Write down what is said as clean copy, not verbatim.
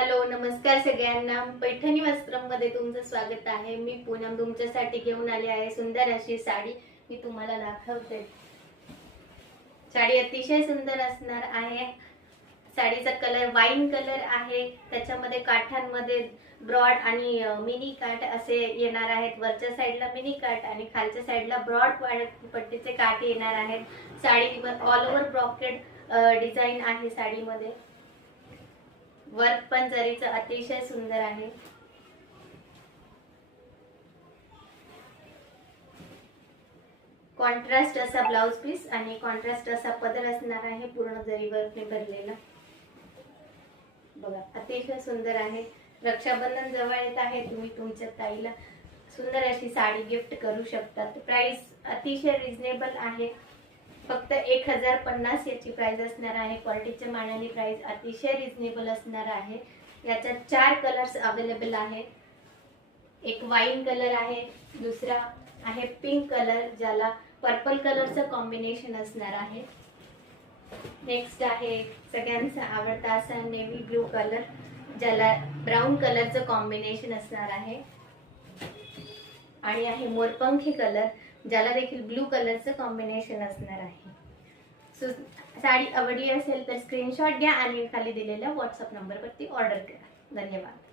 Hello नमस्कार सगळ्यांना. पैठणी वस्त्रमध्ये तुमचं स्वागत आहे. मी पूनम तुमच्यासाठी घेऊन आली आहे सुंदर अशी साडी. मी तुम्हाला दाखवते. साडी अतिशय सुंदर असणार आहे. साडीचा कलर वाईन कलर आहे. त्याच्यामध्ये काठांमध्ये ब्रॉड आणि मिनी काठ असे येणार आहेत. वरच्या साईडला मिनी काठ आणि खालच्या साईडला ब्रॉड पट्टीचे काठ येणार आहेत. साडीवर ऑल ओव्हर ब्रॉकेड डिझाइन आहे. साडीमध्ये वर्क पण जरीचं अतिशय सुंदर आहे. कॉन्ट्रास्ट असा ब्लाउज पीस आणि कॉन्ट्रास्ट असा पदर असणार आहे. पूर्ण जरी वर्कने भरलेला बघा, अतिशय सुंदर आहे. रक्षाबंधन जवळ येत आहे. तुम्ही तुमच्या ताईला सुंदर अशी साडी गिफ्ट करू शकता. प्राइस अतिशय रिझनेबल आहे. फक्त 1050 याची प्राइस असणार आहे. क्वालिटीच्या मानाने प्राइस अतिशय रिझनेबल असणार आहे. याच्यात 4 कलर्स अवेलेबल आहेत. एक वाईन कलर आहे, दुसरा आहे पिंक कलर ज्याला पर्पल कलरचं कॉम्बिनेशन असणार आहे. नेक्स्ट आहे सगळ्यांचा आवडता असा नेव्ही ब्लू कलर ज्याला ब्राऊन कलरचं कॉम्बिनेशन असणार आहे. आणि आहे मोरपंखी कलर ज्याला देखील ब्लू कलरचं कॉम्बिनेशन असणार आहे. साडी आवडली असेल तर स्क्रीनशॉट घ्या आणि खाली दिलेल्या व्हॉट्सअप नंबरवरती ऑर्डर करा. धन्यवाद.